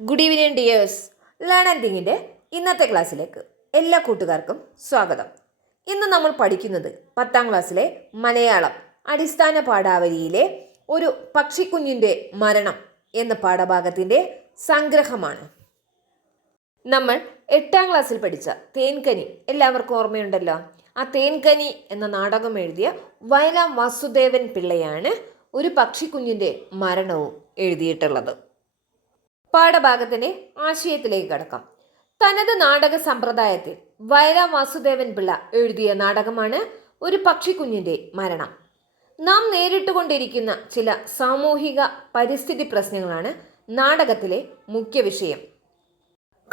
Good evening dears learn and തിങ്ങിന്റെ ഇന്നത്തെ ക്ലാസ്സിലേക്ക് എല്ലാ കൂട്ടുകാർക്കും സ്വാഗതം. ഇന്ന് നമ്മൾ പഠിക്കുന്നത് പത്താം ക്ലാസ്സിലെ മലയാളം അടിസ്ഥാന പാഠാവലിയിലെ ഒരു പക്ഷിക്കുഞ്ഞിന്റെ മരണം എന്ന പാഠഭാഗത്തിന്റെ സംഗ്രഹമാണ്. നമ്മൾ എട്ടാം ക്ലാസ്സിൽ പഠിച്ച തേൻകനി എല്ലാവർക്കും ഓർമ്മയുണ്ടല്ലോ? ആ തേൻകനി എന്ന നാടകം എഴുതിയ വയലാം വാസുദേവൻ പിള്ളയാണ് ഒരു പക്ഷിക്കുഞ്ഞിന്റെ മരണവും എഴുതിയിട്ടുള്ളത്. പാഠഭാഗത്തിന്റെ ആശയത്തിലേക്ക് കടക്കാം. തനത് നാടക സമ്പ്രദായത്തിൽ വയലാം വാസുദേവൻ പിള്ള എഴുതിയ നാടകമാണ് ഒരു പക്ഷിക്കുഞ്ഞിന്റെ മരണം. നാം നേരിട്ടുകൊണ്ടിരിക്കുന്ന ചില സാമൂഹിക പരിസ്ഥിതി പ്രശ്നങ്ങളാണ് നാടകത്തിലെ മുഖ്യ വിഷയം.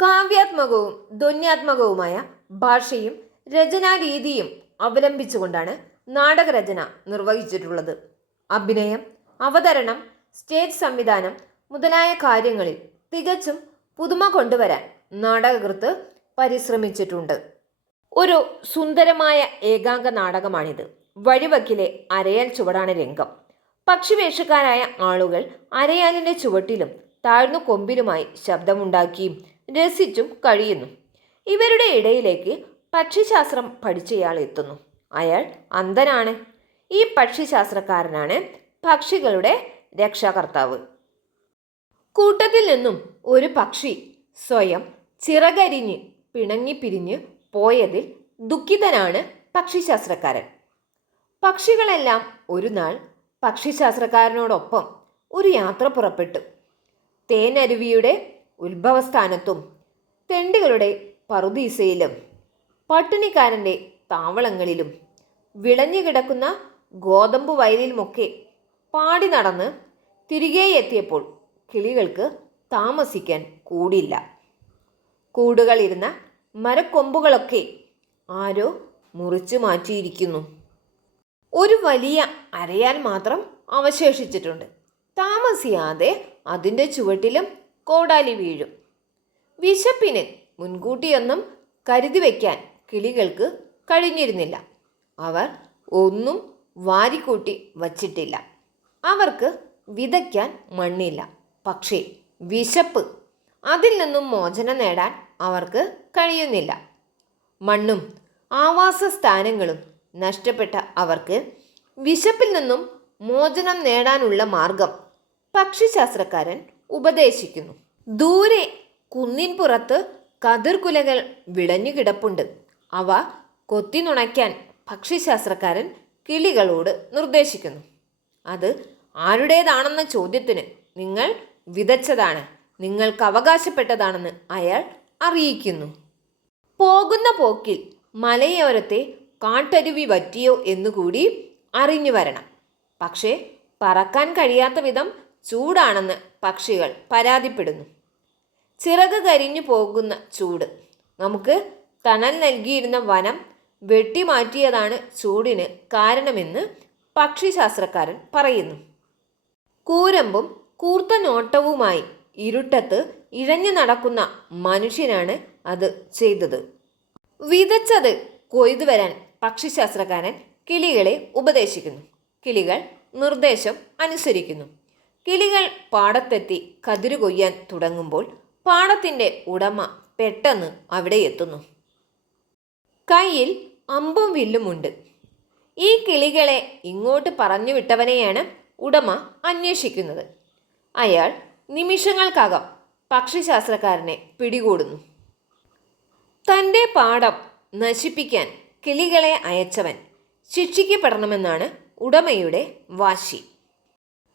കാവ്യാത്മകവും ധ്വന്യാത്മകവുമായ ഭാഷയും രചനാരീതിയും അവലംബിച്ചുകൊണ്ടാണ് നാടകരചന നിർവഹിച്ചിട്ടുള്ളത്. അഭിനയം അവതരണം സ്റ്റേജ് സംവിധാനം മുതലായ കാര്യങ്ങളിൽ തികച്ചും പുതുമ കൊണ്ടുവരാൻ നാടകകൃത്ത് പരിശ്രമിച്ചിട്ടുണ്ട്. ഒരു സുന്ദരമായ ഏകാംഗ നാടകമാണിത്. വഴിവക്കിലെ അരയൽ ചുവടാണ് രംഗം. പക്ഷിവേഷക്കാരായ ആളുകൾ അരയാലിന്റെ ചുവട്ടിലും താഴ്ന്നു കൊമ്പിലുമായി ശബ്ദമുണ്ടാക്കിയും രസിച്ചും കഴിയുന്നു. ഇവരുടെ ഇടയിലേക്ക് പക്ഷിശാസ്ത്രം പഠിച്ചയാൾ എത്തുന്നു. അയാൾ അന്ധനാണ്. ഈ പക്ഷിശാസ്ത്രക്കാരനാണ് പക്ഷികളുടെ രക്ഷാകർത്താവ്. കൂട്ടത്തിൽ നിന്നും ഒരു പക്ഷി സ്വയം ചിറകരിഞ്ഞ് പിണങ്ങി പിരിഞ്ഞ് പോയതിൽ ദുഃഖിതനാണ് പക്ഷിശാസ്ത്രക്കാരൻ. പക്ഷികളെല്ലാം ഒരു നാൾ പക്ഷിശാസ്ത്രക്കാരനോടൊപ്പം ഒരു യാത്ര പുറപ്പെട്ടു. തേനരുവിയുടെ ഉത്ഭവസ്ഥാനത്തും തെണ്ടികളുടെ പറുദീസയിലും പട്ടിണിക്കാരന്റെ താവളങ്ങളിലും വിളഞ്ഞു കിടക്കുന്ന ഗോതമ്പ് വയലിലുമൊക്കെ പാടി നടന്ന് തിരികെ എത്തിയപ്പോൾ കിളികൾക്ക് താമസിക്കാൻ കൂടില്ല. കൂടുകളിരുന്ന മരക്കൊമ്പുകളൊക്കെ ആരോ മുറിച്ചു മാറ്റിയിരിക്കുന്നു. ഒരു വലിയ അരയാൻ മാത്രം അവശേഷിച്ചിട്ടുണ്ട്. താമസിയാതെ അതിന്റെ ചുവട്ടിലും കോടാലി വീഴും. വിശപ്പിന് മുൻകൂട്ടിയൊന്നും കരുതി വയ്ക്കാൻ കിളികൾക്ക് കഴിഞ്ഞിരുന്നില്ല. അവർ ഒന്നും വാരിക്കൂട്ടി വച്ചിട്ടില്ല. അവർക്ക് വിതയ്ക്കാൻ മണ്ണില്ല. പക്ഷേ വിശപ്പ്. അതിൽ നിന്നും മോചനം നേടാൻ അവർക്ക് കഴിയുന്നില്ല. മണ്ണും ആവാസ സ്ഥാനങ്ങളും നഷ്ടപ്പെട്ട അവർക്ക് വിശപ്പിൽ നിന്നും മോചനം നേടാനുള്ള മാർഗം പക്ഷിശാസ്ത്രക്കാരൻ ഉപദേശിക്കുന്നു. ദൂരെ കുന്നിൻ പുറത്ത് കതിർകുലകൾ വിളഞ്ഞു കിടപ്പുണ്ട്. അവ കൊത്തിനുണയ്ക്കാൻ പക്ഷിശാസ്ത്രക്കാരൻ കിളികളോട് നിർദ്ദേശിക്കുന്നു. അത് ആരുടേതാണെന്ന ചോദ്യത്തിന് നിങ്ങൾ വിതച്ചതാണ്. നിങ്ങൾക്ക് അവകാശപ്പെട്ടതാണെന്ന് അയാൾ അറിയിക്കുന്നു. പോകുന്ന പോക്കിൽ മലയോരത്തെ കാട്ടരുവി പറ്റിയോ എന്നുകൂടി അറിഞ്ഞു വരണം. പക്ഷേ പറക്കാൻ കഴിയാത്ത വിധം ചൂടാണെന്ന് പക്ഷികൾ പരാതിപ്പെടുന്നു. ചിറക് കരിഞ്ഞു പോകുന്ന ചൂട്. നമുക്ക് തണൽ നൽകിയിരുന്ന വനം വെട്ടിമാറ്റിയതാണ് ചൂടിന് കാരണമെന്ന് പക്ഷിശാസ്ത്രക്കാരൻ പറയുന്നു. കൂരമ്പും കൂർത്ത നോട്ടവുമായി ഇരുട്ടത്ത് ഇഴഞ്ഞു നടക്കുന്ന മനുഷ്യനാണ് അത് ചെയ്തത്. വിതച്ചത് കൊയ്തു വരാൻ പക്ഷിശാസ്ത്രക്കാരൻ കിളികളെ ഉപദേശിക്കുന്നു. കിളികൾ നിർദ്ദേശം അനുസരിക്കുന്നു. കിളികൾ പാടത്തെത്തി കതിര് കൊയ്യാൻ തുടങ്ങുമ്പോൾ പാടത്തിന്റെ ഉടമ പെട്ടെന്ന് അവിടെ എത്തുന്നു. കയ്യിൽ അമ്പും വില്ലുമുണ്ട് ഈ കിളികളെ ഇങ്ങോട്ട് പറഞ്ഞു വിട്ടവനെയാണ് ഉടമ അന്വേഷിക്കുന്നത്. അയാൾ നിമിഷങ്ങൾക്കകം പക്ഷിശാസ്ത്രക്കാരനെ പിടികൂടുന്നു. തന്റെ പാടം നശിപ്പിക്കാൻ കിളികളെ അയച്ചവൻ ശിക്ഷിക്കപ്പെടണമെന്നാണ് ഉടമയുടെ വാശി.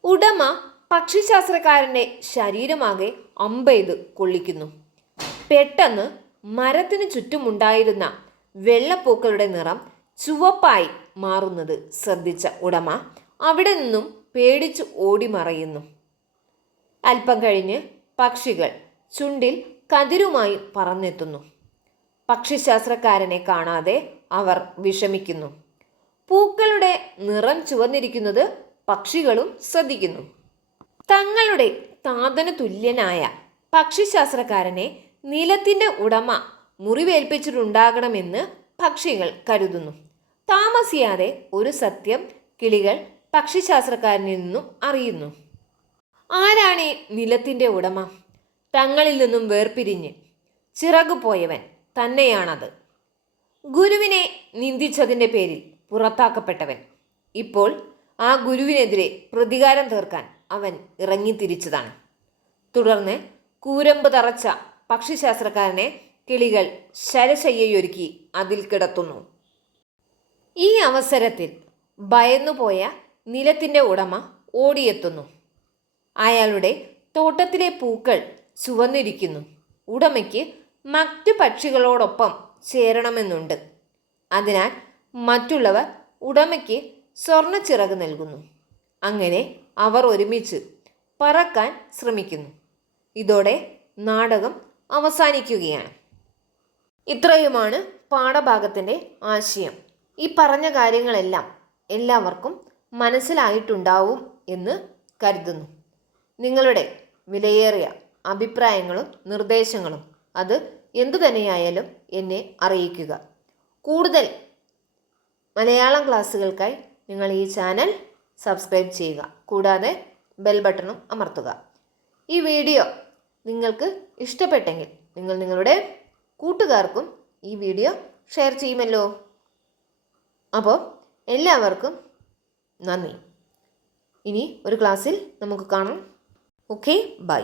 ഉടമ പക്ഷിശാസ്ത്രക്കാരന്റെ ശരീരമാകെ അമ്പെയ്ത് കൊള്ളിക്കുന്നു. പെട്ടെന്ന് മരത്തിന് ചുറ്റുമുണ്ടായിരുന്ന വെള്ളപ്പൂക്കളുടെ നിറം ചുവപ്പായി മാറുന്നത് ശ്രദ്ധിച്ച ഉടമ അവിടെ നിന്നും പേടിച്ച് ഓടിമറയുന്നു. അല്പം കഴിഞ്ഞ് പക്ഷികൾ ചുണ്ടിൽ കതിരുമായി പറന്നെത്തുന്നു. പക്ഷിശാസ്ത്രക്കാരനെ കാണാതെ അവർ വിഷമിക്കുന്നു. പൂക്കളുടെ നിറം ചുവന്നിരിക്കുന്നത് പക്ഷികളും ശ്രദ്ധിക്കുന്നു. തങ്ങളുടെ താതന് തുല്യനായ പക്ഷിശാസ്ത്രക്കാരനെ നിലത്തിന്റെ ഉടമ മുറിവേൽപ്പിച്ചിട്ടുണ്ടാകണമെന്ന് പക്ഷികൾ കരുതുന്നു. താമസിയാതെ ഒരു സത്യം കിളികൾ പക്ഷിശാസ്ത്രക്കാരനിൽ നിന്നും അറിയുന്നു. ആരാണ് നിലത്തിന്റെ ഉടമ? തങ്ങളിൽ നിന്നും വേർപിരിഞ്ഞ് ചിറകു പോയവൻ തന്നെയാണത്. ഗുരുവിനെ നിന്ദിച്ചതിന്റെ പേരിൽ പുറത്താക്കപ്പെട്ടവൻ. ഇപ്പോൾ ആ ഗുരുവിനെതിരെ പ്രതികാരം തീർക്കാൻ അവൻ ഇറങ്ങിത്തിരിച്ചതാണ്. തുടർന്ന് കൂരമ്പ് തറച്ച പക്ഷിശാസ്ത്രക്കാരനെ കിളികൾ ശരശയ്യൊരുക്കി അതിൽ കിടത്തുന്നു. ഈ അവസരത്തിൽ ഭയന്നുപോയ നിലത്തിന്റെ ഉടമ ഓടിയെത്തുന്നു. അയാളുടെ തോട്ടത്തിലെ പൂക്കൾ ചുവന്നിരിക്കുന്നു. ഉടമയ്ക്ക് മറ്റു പക്ഷികളോടൊപ്പം ചേരണമെന്നുണ്ട്. അതിനാൽ മറ്റുള്ളവർ ഉടമയ്ക്ക് സ്വർണ ചിറക് നൽകുന്നു. അങ്ങനെ അവർ ഒരുമിച്ച് പറക്കാൻ ശ്രമിക്കുന്നു. ഇതോടെ നാടകം അവസാനിക്കുകയാണ്. ഇത്രയുമാണ് പാഠഭാഗത്തിന്റെ ആശയം. ഈ പറഞ്ഞ കാര്യങ്ങളെല്ലാം എല്ലാവർക്കും മനസ്സിലായിട്ടുണ്ടാവും എന്ന് കരുതുന്നു. നിങ്ങളുടെ വിലയേറിയ അഭിപ്രായങ്ങളും നിർദ്ദേശങ്ങളും അത് എന്തു തന്നെയായാലും എന്നെ അറിയിക്കുക. കൂടുതൽ മലയാളം ക്ലാസ്സുകൾക്കായി നിങ്ങൾ ഈ ചാനൽ സബ്സ്ക്രൈബ് ചെയ്യുക. കൂടാതെ ബെൽ ബട്ടണും അമർത്തുക. ഈ വീഡിയോ നിങ്ങൾക്ക് ഇഷ്ടപ്പെട്ടെങ്കിൽ നിങ്ങൾ നിങ്ങളുടെ കൂട്ടുകാർക്കും ഈ വീഡിയോ ഷെയർ ചെയ്യുമല്ലോ. അപ്പോൾ എല്ലാവർക്കും നന്ദി. ഇനി ഒരു ക്ലാസ്സിൽ നമുക്ക് കാണാം. Okay bye